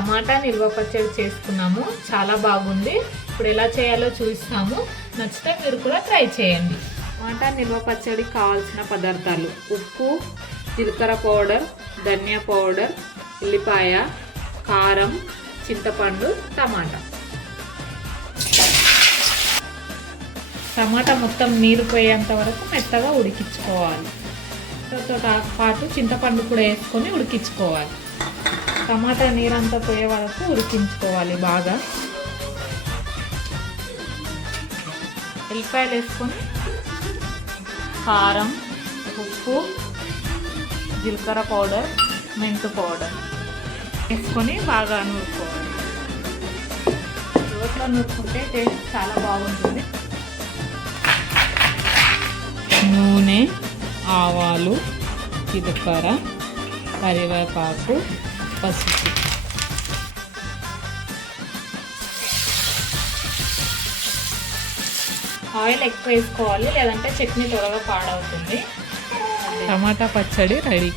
టమాటా నిల్వ పచ్చడి చేసుకున్నాము. చాలా బాగుంది. ఇప్పుడు ఎలా చేయాలో చూస్తాము. నచ్చితే మీరు కూడా ట్రై చేయండి. టమాటా నిల్వ పచ్చడికి కావాల్సిన పదార్థాలు: ఉప్పు, జీలకర్ర పౌడర్, ధనియా పౌడర్, ఉల్లిపాయ, కారం, చింతపండు, టమాటా. టమాటా మొత్తం నీరు పోయేంత వరకు మెత్తగా ఉడికించుకోవాలి. దాంతో పాటు చింతపండు కూడా వేసుకొని ఉడికించుకోవాలి. టమాటా నీరంతా పోయే వరకు ఉడికించుకోవాలి బాగా. ఎల్లిపాయలు వేసుకొని కారం, ఉప్పు, జీలకర్ర పౌడర్, మెంతు పౌడర్ వేసుకొని బాగా నూరుకోవాలి. రోట్లో నూరుకుంటే టేస్ట్ చాలా బాగుంటుంది. నూనె, ఆవాలు, జీలకర్ర, కరివేపాకు, పసుపు. ఆయిల్ ఎక్కువ వేసుకోవాలి, లేదంటే చట్నీ త్వరగా పాడవుతుంది. టమాటా పచ్చడి రెడీ.